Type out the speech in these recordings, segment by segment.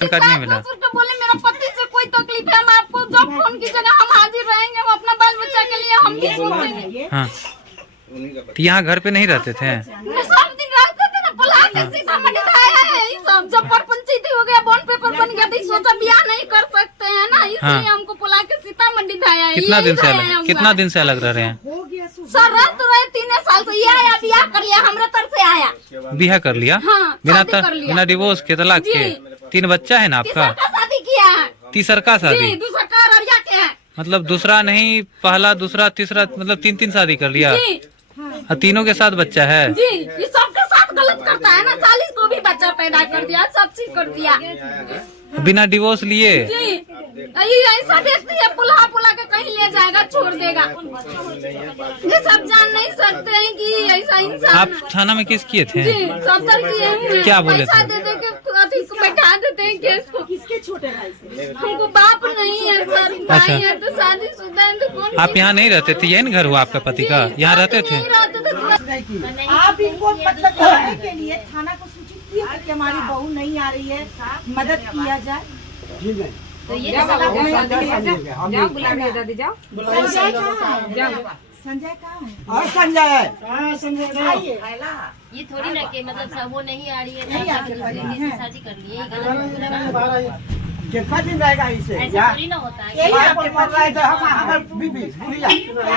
जानकारी नहीं मिला। बोले मेरा पति से कोई तकलीफ है, हम आपको जब फोन कीजिएगा हम हाजिर रहेंगे, हम अपना बाल बच्चा के लिए हम भी सोचेंगे। हाँ, तो यहाँ घर पे नहीं रहते थे? सब दिन रहते थे ना, पला के सीतामढ़ी आया है ये सब। जब पंचायती हो गया, बॉन्ड पेपर बन गया, तो सोचा ब्याह नहीं कर सकते हैं ना, इसलिए हमको पला के सीतामढ़ी आया है। कितना दिन से अलग रह रहे हैं? सर रह तो रहे 3 साल से, ये आया ब्याह कर लिया, हमारे तरफ से आया। बिहा कर लिया? हाँ, बिना डिवोर्स के, तलाक के? 3 बच्चा है ना आपका? शादी किया है। तीसर का शादी? दूसरा का अरिया के है। मतलब दूसरा नहीं, पहला, दूसरा, तीसरा, मतलब 3 शादी कर लिया? और तीनों के साथ बच्चा है? जी, ये सबके साथ गलत करता है ना, 40 को भी बच्चा पैदा कर दिया, सब चीज कर दिया बिना डिवोर्स लिए? जी, ऐसा व्यक्ति है, पुला के कहीं ले जाएगा, छोड़ देगा। ये सब जान नहीं सकते हैं कि ऐसा इंसान। आप थाना में केस किए थे? जी, 70 किए हैं। क्या बोले पैसा थे? दे दे के अथी को बैठा देते हैं केस को। किसके छोटे भाई से? हमको बाप नहीं है सर, भाई है तो शादीशुदा है तो कौन। आप यहाँ नहीं रहते थे? यही घर हुआ आपका पति का? यहाँ रहते थे? नहीं रहते थे। आप इनको मतलब बताने के लिए थाना को सूचित किए थे कि हमारी बहू नहीं आ रही है, मदद किया जाए? तो ये जाओ बुलाइए दादी, जाओ। संजय कहाँ है? संजय कहाँ है? और संजय आइए। ये थोड़ी ना कि मतलब सब वो नहीं आ रही है, नहीं आ रही है। शादी कर लिए, गलत कितना दिन रहेगा इसे? ऐसा थोड़ी ना होता है। यही आपके मर रहे थे हमारे बीबी बुढ़िया,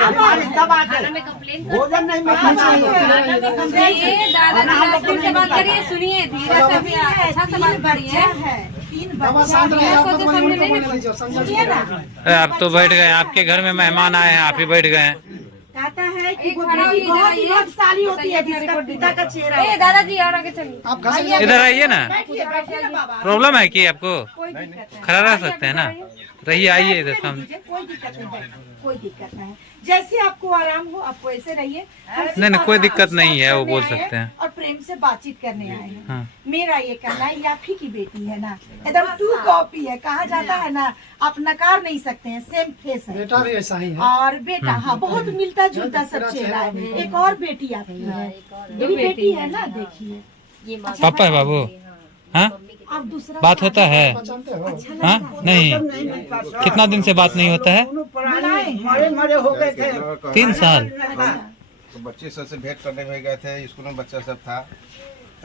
हमारी दबा के में कंप्लेन भोजन नहीं मिलता। ये दादाजी से बात करिए, सुनिए धीरे से, भी अच्छा से बात करिए। 3 बच्चे सुनिए ना। आप तो बैठ गए, आपके घर में मेहमान आए हैं, आप ही बैठ गए। कहता है कि वो बेटी बहुत ही भाग्यशाली होती है जिसका पिता का चेहरा ए दादाजी और आगे चलिए। इधर आइए ना। बैठिए ना बाबा। प्रॉब्लम है कि आपको? कोई दिक्कत नहीं, खड़ा रह सकते हैं ना? रहिए, आइए इधर सामने। कोई दिक्कत नहीं, कोई दिक्कत नहीं। जैसे आपको आराम हो आप वैसे रहिए। नहीं, कोई दिक्कत नहीं है, वो बोल सकते हैं। और प्रेम से बातचीत करने आए हैं। हाँ। मेरा ये कहना है, ये आप ही की बेटी है ना, एकदम 2 कॉपी है। कहा जाता है ना, आप नकार नहीं सकते हैं, सेम फेस है। बेटा भी ऐसा ही है। और बेटा हाँ बहुत मिलता जुलता सब चेहरा है। एक और बेटी आपकी है, ये भी बेटी है ना, देखिए। ये माँ पापा है बाबू? हाँ, आप दूसरा बात होता है? जानते हो? हाँ, नहीं। कितना दिन से बात नहीं होता है? मरे मरे हो गए थे। 3 साल। तो बच्चे से भेंट करने में गए थे, स्कूल में बच्चा सब था,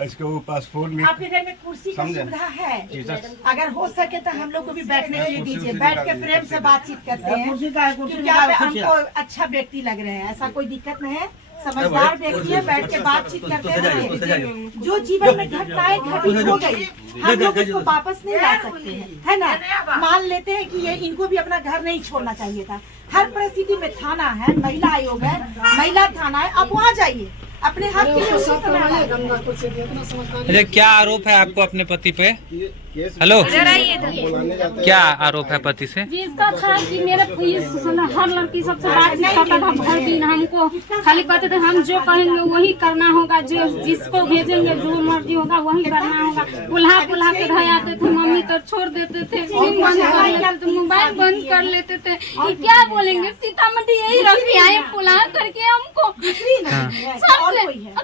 इसके वो पासपोर्ट में। आपके घर में कुर्सी की समझे? सुविधा है? टीचर्स अगर हो सके तो हम लोग को भी बैठने के लिए कुर्सी दीजिए, उर्सी बैठ निकाल के प्रेम से बातचीत करते हैं। कुर्सी का है, कुर्सी क्योंकि निकाल, आप कुर्सी। हमको अच्छा व्यक्ति लग रहे हैं, ऐसा कोई दिक्कत नहीं है। समझदार व्यक्ति है, बैठ के बातचीत करते हैं। जो जीवन में घटनाएं घटित हो गई, हम लोग उसको वापस नहीं ला सकते हैं, है ना। मान लेते हैं कि ये इनको भी अपना घर नहीं छोड़ना चाहिए था। हर परिस्थिति में थाना है, महिला आयोग है, महिला थाना है, आप वहाँ जाइए, अपने हक के लिए उसी समय आइए। अच्छा, क्या आरोप है आपको अपने पति पे? हेलो, क्या आरोप है पति से? जिसका था कि मेरे हर लड़की सबसे बातचीत करता था, भर दिन हमको खाली कहते थे हम जो कहेंगे वही करना होगा, जो जिसको भेजेंगे जो मर्जी होगा वही करना होगा। पुल्हा के घर आते थे, मम्मी तो छोड़ देते थे, सिम बंद कर लेते थे, मोबाइल बंद कर लेते थे। ये क्या बोलेंगे, सीतामढ़ी यही रखी आए पुल्हा करके हमको।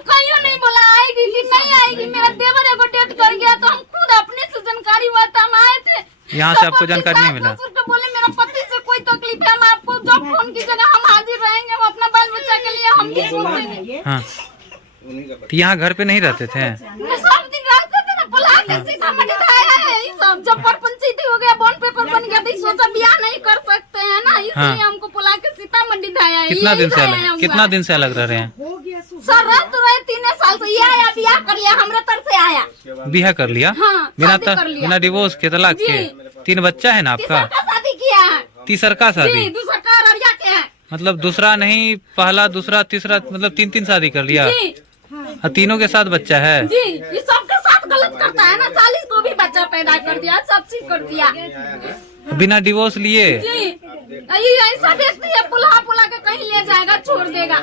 कहीं नहीं बोला आएगी कि नहीं आएगी। मेरा देवर एगो डेट कर गया तो हम खुद अपने से जानकारी हुआ था, हम आए थे। यहाँ से आपको जानकारी नहीं मिला? बोले मेरा पति से कोई तकलीफ है, हम आपको जब फोन कीजिएगा हम हाजिर रहेंगे, हम अपना बाल बच्चा के लिए हम भी सोचेंगे। हाँ, तो यहाँ घर पे नहीं रहते थे? सब दिन रहते थे ना, पला के सीतामढ़ी आया है ये सब। जब पंचायती हो गया, बॉन्ड पेपर बन गया, तो सोचा ब्याह नहीं कर सकते हैं ना, इसलिए हमको पला के सीतामढ़ी आया है। कितना दिन से अलग रह रहे हैं? सर रह तो रहे 3 साल से, ये आया ब्याह कर लिया, हमारे तरफ से आया। बिहा कर लिया? हाँ, शादी कर लिया। बिना डिवोर्स के, तलाक के? 3 बच्चा है ना आपका? शादी किया है। तीसर का शादी? दूसरा का अरिया के है। मतलब दूसरा नहीं, पहला, दूसरा, तीसरा, मतलब 3 शादी कर लिया? और तीनों के साथ बच्चा है? जी, ये सबके साथ गलत करता है ना, 40 को भी बच्चा पैदा कर दिया, सब चीज कर दिया बिना डिवोर्स लिए? जी, ये ऐसा व्यक्ति है, पुला के कहीं ले जाएगा, छोड़ देगा।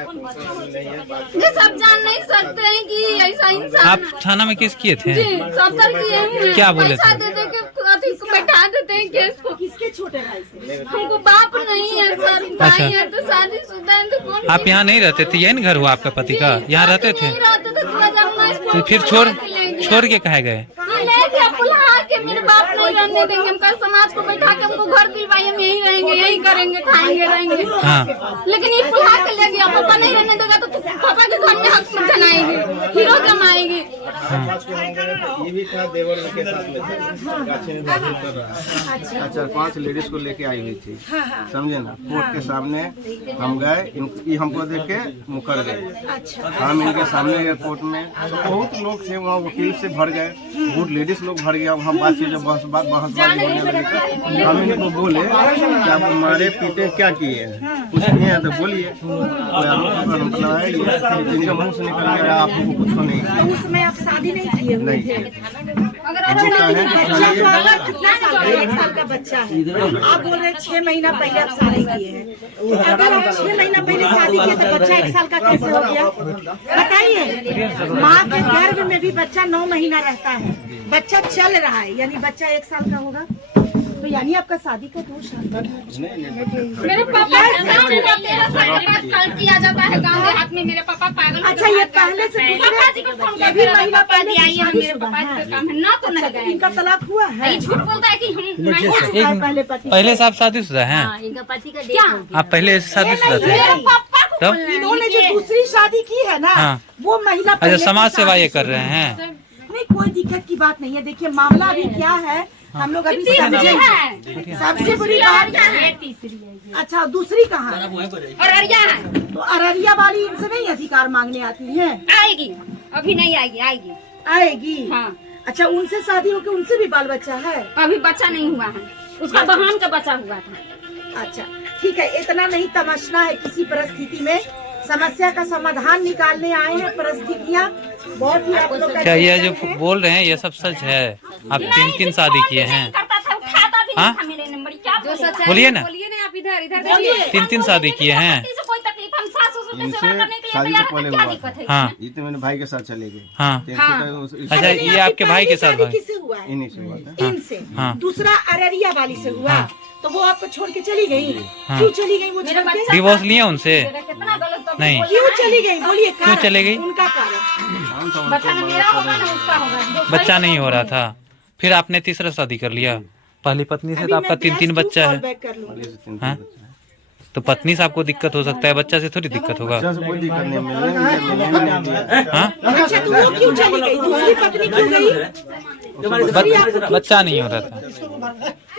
ये सब जान नहीं सकते हैं कि ऐसा इंसान। आप थाना में केस किए थे? जी, 70 किए हैं। क्या बोले पैसा थे? दे दे के अथी को बैठा देते हैं केस को। किसके छोटे भाई से? हमको बाप नहीं है सर, भाई है तो शादीशुदा है तो कौन। आप यहाँ नहीं रहते थे? यही घर हुआ आपका पति का? यहाँ रहते थे? नहीं रहते थे, 2019 तो फिर छोड़ के कहे गए? ले गया पुल्हा के मेरे बाप नहीं रहने देंगे, हम कल समाज को बैठा के हमको घर दिलवाई, हम यही रहेंगे, यही करेंगे, खाएंगे, रहेंगे। हाँ। लेकिन ये पुल्हा के ले गया, पापा नहीं रहने देगा तो पापा के घर में हक जनाएंगे, हीरो जमाएंगे। ये भी था देवर के साथ में थे, गाछी में बातचीत कर रहा है। 4-5 लेडीज को लेके आई हुई थी, समझे ना। कोर्ट के सामने हम गए, ये हमको देख के मुकर गए। हम इनके सामने एयरपोर्ट में बहुत लोग थे, वहाँ वकील से भर गए, बहुत लेडीज लोग भर गया। हम बात चीजें बहसबाजी होने लगी। हम इनको बोले कि आप हमारे पीटे क्या किए हैं, कुछ किए हैं तो बोलिए। इनके मुँह से निकल गया आपको कुछ तो नहीं। तो उसमें आप शादी नहीं किए हुए थे? नहीं। कितना साल का? 1 साल का बच्चा है। आप बोल रहे हैं 6 महीना पहले आप शादी किए हैं। अगर आप 6 महीना पहले शादी किए तो बच्चा 1 साल का कैसे हो गया? बताइए। माँ के गर्भ में भी बच्चा 9 महीना रहता है, बच्चा चल रहा है, यानी बच्चा 1 साल का होगा। तो यानी आपका शादी का 2 साल मेरे पापा 13 साल के बाद कल किया जाता है गाँव देहात में। मेरे पापा पागल। अच्छा, ये पहले से पापा जी को फोन कर महीना पहले आई है, मेरे पापा का काम है ना, तो नहीं गए। इनका तलाक हुआ है? झूठ बोलता है कि हम नहीं हो चुका है। पहले पति पहले से आप शादीशुदा हैं? हाँ, इनका पति का डेथ हो गया। आप पहले से शादीशुदा थे? मेरे पापा को तब? इन्होंने जो दूसरी शादी की है ना, हाँ। वो महिला अच्छा, पहले समाज से सेवा ये शादी कर रहे हैं। नहीं, कोई दिक्कत की बात नहीं है। देखिए मामला अभी क्या है, हम लोग अभी समझेंगे। सबसे बुरी बात है। अच्छा, दूसरी कहाँ है? अररिया है। तो अररिया वाली इनसे नहीं अधिकार मांगने आती है? आएगी, अभी नहीं आएगी, आएगी। आएगी। हाँ। अच्छा, उनसे शादी होके उनसे भी बाल बच्चा है? अभी बच्चा नहीं हुआ है, उसका बहन का बच्चा हुआ था। अच्छा ठीक है, इतना नहीं तमसना है। किसी परिस्थिति में समस्या का समाधान निकालने आए हैं। परिस्थितियाँ बहुत ही आप लोग का क्या ये जो बोल रहे हैं ये सब सच है? आप 3 शादी किए हैं? करता था, उठाता भी हाँ? नहीं था मेरे नंबर। क्या जो सच है बोलिए ना। बोलिए ना, आप इधर देखिए। 3 शादी किए हैं? से कोई तकलीफ, हम सास ससुर की इनसे सेवा करने के लिए शादी तैयार से हैं, पहले क्या हुआ दिक्कत है? हाँ। ये तो मेरे भाई के साथ चले गए। हाँ। अच्छा, ये आपके भाई के साथ शादी भाई? किससे हुआ है? इन्हीं से हुआ था। इनसे। हाँ। दूसरा अररिया वाली से हुआ। हाँ। तो वो आपको छोड़ के चली गई? हाँ। क्यों चली गई वो? मेरा छोड़ के? बच्चा डिवोर्स लिए उनसे? कितना गलत तो नहीं। क्यों चली गई? बोलिए क्यों चली गई? उनका कारण। बच्चा ना मेरा होगा ना उसका होगा। बच्चा नहीं हो रहा था, फिर आपने 3रा शादी कर लिया। पहली पत्नी से तो आपका 3 बच्चा है। बैक कर लूँ। हाँ? तो पत्नी से आपको दिक्कत हो सकता है, बच्चा से थोड़ी दिक्कत होगा। बच्चा से कोई दिक्कत नहीं, मिलने हाँ? अच्छा, तो वो क्यों चली गई? दूसरी पत्नी क्यों गई? बच्चा नहीं हो रहा था।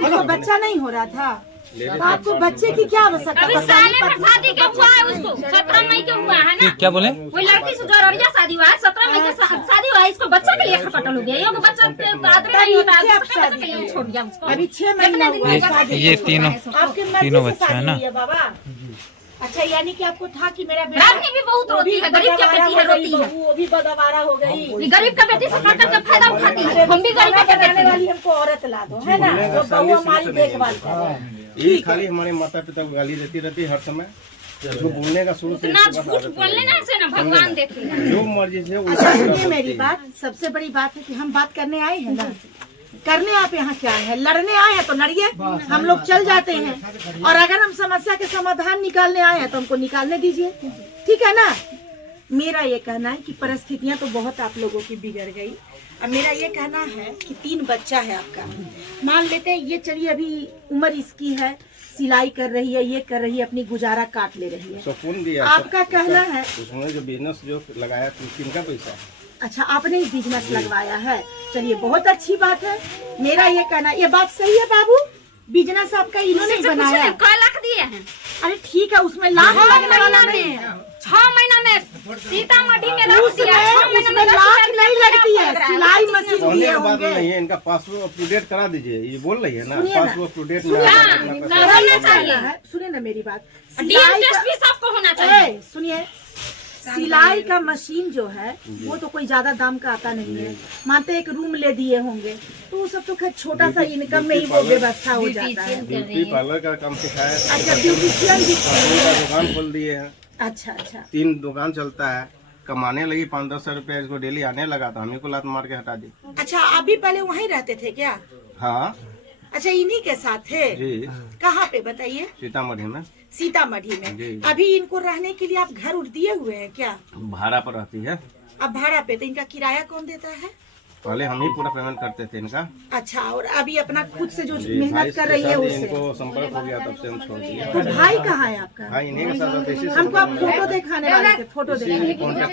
उसको बच्चा नहीं हो रहा था, तो आपको बच्चे की क्या आवश्यकता? अभी साले में शादी के हुआ है उसको, 17 मई के हुआ है ना। क्या बोले? वही लड़की से जो अररिया शादी हुआ है, 17 मई के शादी हुआ है। इसको बच्चा के लिए खपटल हो गया। ये बच्चा आदमी नहीं होता है, बच्चा के लिए छोड़ दिया उसको। अभी 6 महीना हुआ है शादी ये को। तीनों आपके मर्जी तीनों से बच्चे शादी हैं ना? हुई है बाबा। अच्छा, यानी कि आपको था कि मेरा बेटा आदमी भी बहुत रोती है, गरीब की बेटी है, रोती है। वो भी बदवारा हो गई। ये गरीब का बेटी से कर कर फायदा उठाती है। हम भी गरीब के बनाने बेटे वाली हमको औरत ला दो, है ना, जो बहू हमारी देखभाल करे। ये खाली हमारे माता पिता को गाली देती रहती है हर समय। जो बोलने का शुरू से इतना इसके बाद झूठ आदत बोलने ना से ना भगवान देखेगा। है। जो मर्जी से अच्छा सुनिए मेरी बात। सबसे बड़ी बात है कि हम बात करने आए हैं ना, करने आप यहाँ क्या आए हैं? लड़ने आए हैं तो लड़िए, हम लोग चल जाते हैं। और अगर हम समस्या के समाधान निकालने आए हैं तो हमको निकालने दीजिए, ठीक है ना। मेरा ये कहना है कि परिस्थितियां तो बहुत आप लोगों की बिगड़ गई। अब मेरा ये कहना है कि 3 बच्चा है आपका, मान लेते हैं ये, चलिए अभी उम्र इसकी है, सिलाई कर रही है, ये कर रही है, अपनी गुजारा काट ले रही है। सुकून दिया। आपका कहना है उसने जो बिजनेस जो लगाया तो किनका पैसा है? अच्छा, आपने ही बिजनेस लगवाया है, चलिए बहुत अच्छी बात है। मेरा ये कहना, ये बात सही है बाबू, बिजनेस आपका इन्होंने ही बनाया। कई लाख दिए हैं? अरे ठीक है, उसमें लाख लगने वाला नहीं है। 6 महीना में सीतामढ़ी में रख दिया। 6 महीना उसमें में लाख नहीं लगती है, सिलाई मशीन होने दिए की बात होंगे। नहीं है। इनका पासबुक अप टू डेट करा दीजिए। ये बोल रही है ना, सुनिए ना। पासबुक अप टू डेट होना चाहिए। सुनिए ना मेरी बात, डीएम सिलाई टेस्ट भी का, सबको होना चाहिए। सुनिए, सिलाई का मशीन जो है वो तो कोई ज्यादा दाम का आता नहीं है। मानते एक रूम ले दिए होंगे तो वो सब तो खैर छोटा सा इनकम में ही वो व्यवस्था हो जाता है। ब्यूटी पार्लर का काम सिखाया। अच्छा, ब्यूटिशियन भी। का दुकान खोल दिए हैं। अच्छा अच्छा, 3 दुकान चलता है। कमाने लगी 500-1000 रुपया, इसको डेली आने लगा था, हमें को लात मार के हटा दी। अच्छा आप भी पहले वहीं रहते थे क्या? हाँ अच्छा, इन्हीं के साथ थे? जी, कहाँ पे बताइए? सीतामढ़ी में। सीतामढ़ी में। जी। अभी इनको रहने के लिए आप घर उठ दिए हुए हैं क्या? भाड़ा पर रहती है। अब भाड़ा पे, तो इनका किराया कौन देता है? पहले हम ही पूरा पेमेंट करते थे इनका। अच्छा, और अभी अपना खुद से जो जी, भाई मेहनत कर के रही है साथ उससे। इनको संपर्क हो गया तब से हम छोड़ दिए। तो भाई कहाँ है आपका? भाई इन्हीं के साथ हमको आप फोटो दिखाने वाले थे, फोटो दिखाने। कॉन्टेक्ट